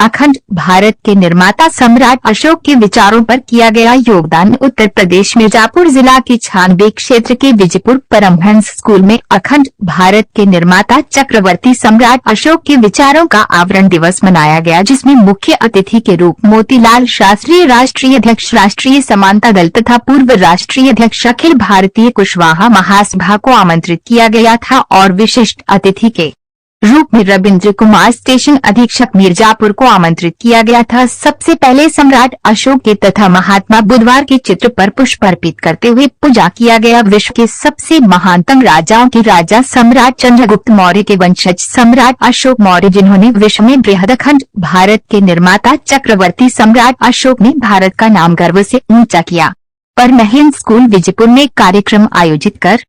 अखंड भारत के निर्माता सम्राट अशोक के विचारों पर किया गया योगदान। उत्तर प्रदेश मिर्जापुर जिला के छानबे क्षेत्र के विजयपुर परमहंस स्कूल में अखंड भारत के निर्माता चक्रवर्ती सम्राट अशोक के विचारों का आवरण दिवस मनाया गया, जिसमें मुख्य अतिथि के रूप मोतीलाल शास्त्री, राष्ट्रीय अध्यक्ष राष्ट्रीय समानता दल तथा पूर्व राष्ट्रीय अध्यक्ष अखिल भारतीय कुशवाहा महासभा को आमंत्रित किया गया था और विशिष्ट अतिथि के रूप में रविंद्र कुमार स्टेशन अधीक्षक मिर्जापुर को आमंत्रित किया गया था। सबसे पहले सम्राट अशोक के तथा महात्मा बुधवार के चित्र पर पुष्प अर्पित करते हुए पूजा किया गया। विश्व के सबसे महानतम राजाओं के राजा सम्राट चंद्रगुप्त मौर्य के वंशज सम्राट अशोक मौर्य, जिन्होंने विश्व में बृहद अखंड भारत के निर्माता चक्रवर्ती सम्राट अशोक ने भारत का नाम गर्व से ऊंचा किया। परमहंस स्कूल विजयपुर में कार्यक्रम आयोजित कर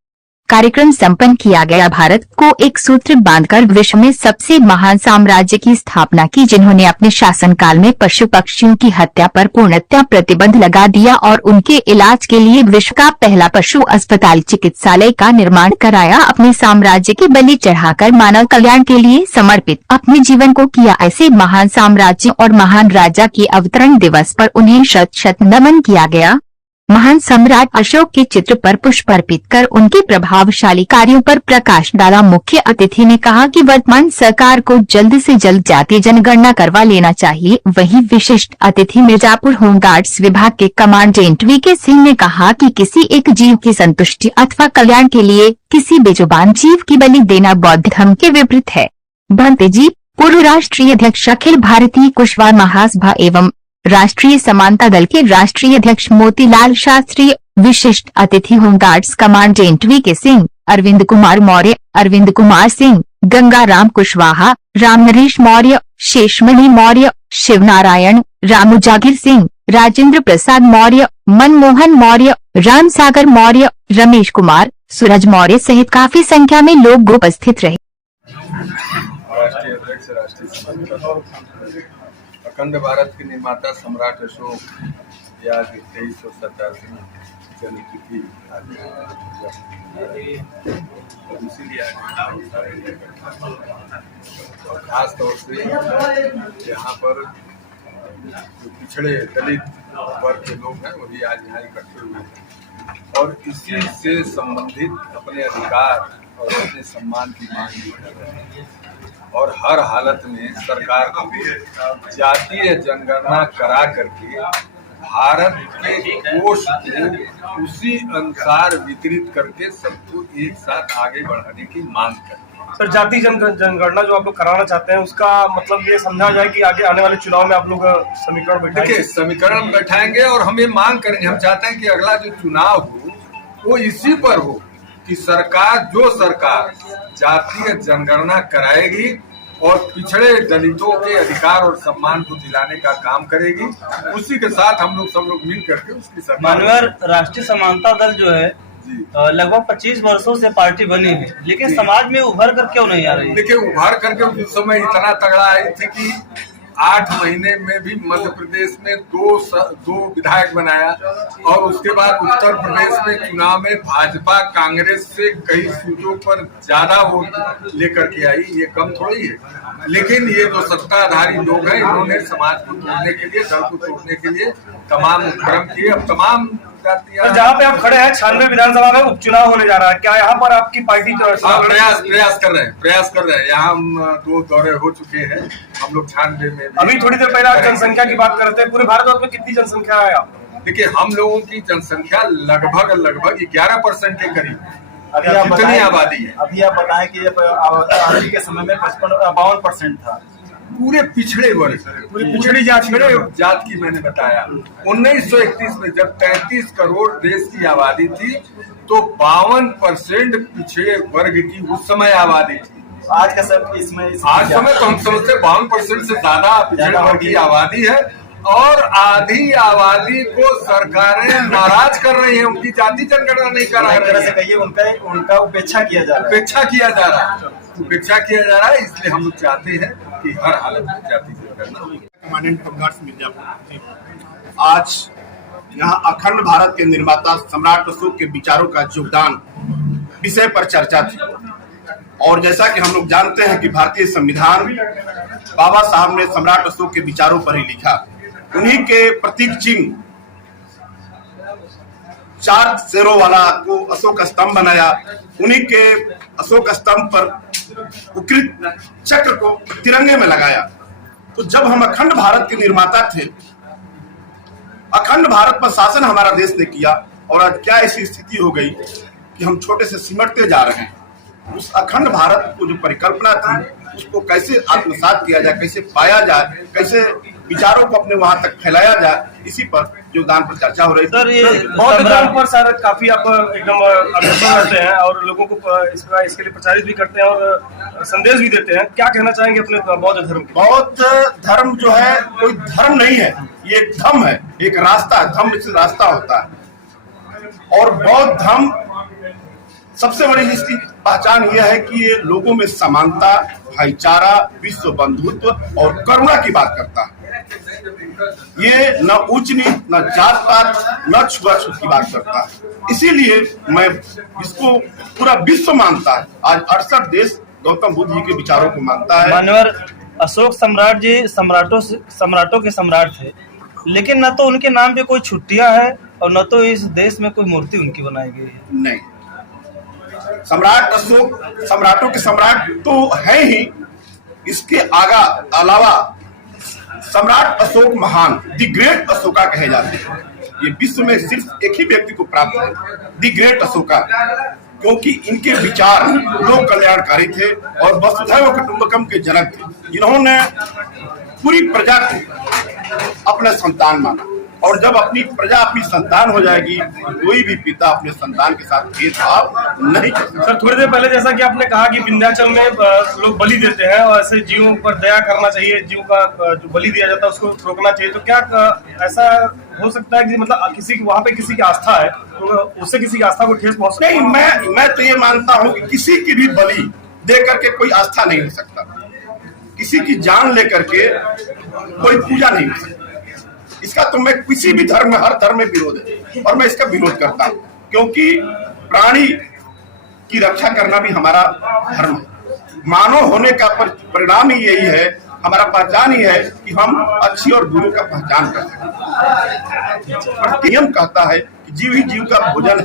कार्यक्रम संपन्न किया गया। भारत को एक सूत्र बांधकर विश्व में सबसे महान साम्राज्य की स्थापना की, जिन्होंने अपने शासनकाल में पशु पक्षियों की हत्या पर पूर्णतः प्रतिबंध लगा दिया और उनके इलाज के लिए विश्व का पहला पशु अस्पताल चिकित्सालय का निर्माण कराया। अपने साम्राज्य की बलि चढ़ाकर मानव कल्याण के लिए समर्पित अपने जीवन को किया। ऐसे महान साम्राज्य और महान राजा के अवतरण दिवस पर उन्हें शत शत नमन किया गया। महान सम्राट अशोक के चित्र पर पुष्प अर्पित कर उनके प्रभावशाली कार्यों पर प्रकाश डाला। मुख्य अतिथि ने कहा कि वर्तमान सरकार को जल्द से जल्द जातीय जनगणना करवा लेना चाहिए। वहीं विशिष्ट अतिथि मिर्जापुर होमगार्ड्स विभाग के कमांडेंट वीके सिंह ने कहा कि किसी एक जीव की संतुष्टि अथवा कल्याण के लिए किसी बेजुबान जीव की बलि देना बौद्ध धर्म के विपरीत है। भंते जी, पूर्व राष्ट्रीय अध्यक्ष अखिल भारतीय कुशवाहा महासभा एवं राष्ट्रीय समानता दल के राष्ट्रीय अध्यक्ष मोतीलाल शास्त्री, विशिष्ट अतिथि home guards commandant V K Singh, Arvind Kumar Maurya, Arvind Kumar Singh, Gangaram Kushwaha, Ram Naresh Maurya, Sheshmani Maurya, Shivnarayan, Ramu Jagir Singh, Rajendra Prasad Maurya, Manmohan Maurya, Ram Sagar Maurya, Ramesh Kumar, Suraj Maurya सहित काफी संख्या में लोग उपस्थित रहे। राष्ट्रीय अध्यक्ष राष्ट्रीय अखंड भारत के निर्माता सम्राट अशोक की आज 2387 जन्मतिथि इसीलिए और खास तौर से यहाँ पर जो पिछड़े दलित वर्ग के लोग हैं वही आज यहाँ इकट्ठे हुए हैं और इसी से संबंधित अपने अधिकार और अपने सम्मान की मांग भी कर रहे हैं और हर हालत में सरकार को जातीय जनगणना करा करके भारत के कोष को उसी अनुसार वितरित करके सबको एक साथ आगे बढ़ाने की मांग करते हैं। सर, जातीय जनगणना जो आप लोग कराना चाहते हैं उसका मतलब ये समझा जाए कि आगे आने वाले चुनाव में आप लोग समीकरण बैठाएंगे? देखिए, समीकरण बैठाएंगे और हम ये मांग करेंगे, हम चाहते हैं कि अगला जो चुनाव हो वो इसी पर हो कि जो सरकार जातीय जनगणना कराएगी और पिछड़े दलितों के अधिकार और सम्मान को दिलाने का काम करेगी, उसी के साथ हम लोग सब लोग मिल करके उसकी सरकार। मानवर राष्ट्रीय समानता दल जो है लगभग 25 वर्षों से पार्टी बनी है, लेकिन समाज में उभर कर क्यों नहीं आ रही? देखिए, उभर करके उस समय इतना तगड़ा आई थी कि 8 महीने में भी मध्य प्रदेश में दो विधायक बनाया और उसके बाद उत्तर प्रदेश में चुनाव में भाजपा कांग्रेस से कई सीटों पर ज्यादा वोट लेकर के आई। ये कम थोड़ी है, लेकिन ये जो सत्ताधारी लोग हैं इन्होंने समाज को तोड़ने के लिए, दल को तोड़ने के लिए तमाम उपक्रम किए। अब तमाम जहाँ पे आप खड़े हैं 96 विधानसभा में उपचुनाव होने जा रहा है, क्या यहाँ पर आपकी पार्टी प्रयास कर रहे हैं। यहाँ हम 2 दौरे हो चुके हैं, हम लोग 96 में। अभी थोड़ी देर पहले जनसंख्या की बात करते हैं, पूरे भारत में कितनी जनसंख्या है आप? देखिए, हम लोगों की जनसंख्या लगभग 11% के करीब कितनी आबादी है। अभी आप बताएं कि आबादी के समय में 52% था। पूरे पिछड़े वर्ग, पूरी पिछड़ी जात की मैंने बताया। 1931 में जब 33 करोड़ देश की आबादी थी तो 52% पिछड़े वर्ग की उस समय आबादी थी। आज का सब आज समय तो हम समझते 52% से ज्यादा पिछड़े वर्ग की आबादी है और आधी आबादी को सरकारें नाराज कर रही है, उनकी जाति जनगणना नहीं करा रही है। उनका उपेक्षा किया जा रहा है। इसलिए हम लोग चाहते हैं कि हर हालत में जाति जनगणना। कमांडेंट होमगार्ड्स मिर्जापुर आज यहाँ अखंड भारत के निर्माता सम्राट अशोक के विचारों का योगदान विषय पर चर्चा थी और जैसा कि हम लोग जानते हैं कि भारतीय संविधान बाबा साहब ने सम्राट अशोक के विचारों पर ही लिखा। उन्हीं के प्रतीक चिन्ह 4 शेरों वाला को अशोक स्तंभ बनाया। उन्हीं के अशोक स्तंभ पर उकृत चक्र को तिरंगे में लगाया। तो जब हम अखंड भारत के निर्माता थे, अखंड भारत पर शासन हमारा देश ने किया, और आज क्या ऐसी स्थिति हो गई कि हम छोटे से सिमटते जा रहे हैं। उस अखंड भारत को जो परिकल्पना थी, उसको कैसे आत्मसात किया जाए, कैसे पाया जाए, कैसे विचारों को अपने वहां तक फैलाया जाए, इसी पर योगदान पर चर्चा हो रही है। सर, ये बौद्ध धर्म पर सर काफी आप एकदम अग्रसर रहते हैं और लोगों को इसके लिए प्रचारित भी करते हैं और संदेश भी देते हैं। क्या कहना चाहेंगे अपने बौद्ध धर्म? बौद्ध धर्म जो है कोई धर्म नहीं है, ये एक धम्म है, एक रास्ता। धम्म से रास्ता होता है। और बौद्ध धर्म सबसे बड़ी इसकी पहचान यह है कि ये लोगों में समानता, भाईचारा, विश्व बंधुत्व और करुणा की बात करता है। ये न ऊंच नीच, न जात पात, न छुआछूत की बात करता है। इसीलिए मैं इसको पूरा विश्व मानता है। आज 68 देश गौतम बुद्ध जी के विचारों को मानता है। मान्यवर अशोक सम्राट जी सम्राटों के सम्राट थे, लेकिन न तो उनके नाम पे कोई छुट्टियां है और न तो इस देश में कोई मूर्ति उनकी बनाई गई है। नहीं, सम्राट अशोक सम्राटों के सम्राट तो है ही, इसके अलावा सम्राट अशोक महान, द ग्रेट अशोका कहे जाते हैं। ये विश्व में सिर्फ एक ही व्यक्ति को प्राप्त है, द ग्रेट अशोका, क्योंकि इनके विचार लोक कल्याणकारी थे और वसुधैव कुटुंबकम के जनक थे। इन्होंने पूरी प्रजा को अपना संतान माना, और जब अपनी प्रजा अपनी संतान हो जाएगी, कोई भी पिता अपने संतान के साथ भेदभाव नहीं कर सकता। सर, थोड़ी देर पहले जैसा कि आपने कहा कि विंध्याचल में लोग बलि देते हैं और ऐसे जीवों पर दया करना चाहिए, जीव का जो बलि दिया जाता है उसको रोकना चाहिए, तो क्या ऐसा हो सकता है कि मतलब किसी वहाँ पे किसी की आस्था है तो उससे किसी की आस्था को ठेस पहुंच सकती है? नहीं, मैं तो ये मानता हूँ कि किसी की भी बलि दे करके कोई आस्था नहीं हो सकता। किसी की जान लेकर के कोई पूजा नहीं हो सकती। इसका तो मैं किसी भी धर्म में, हर धर्म में विरोध है, और मैं इसका विरोध करता हूँ, क्योंकि प्राणी की रक्षा करना भी हमारा धर्म है। मानव होने का परिणाम ही यही है, हमारा पहचान ही है कि हम अच्छी और बुरी का पहचान कर सकें। नियम कहता है कि जीव ही जीव का भोजन है।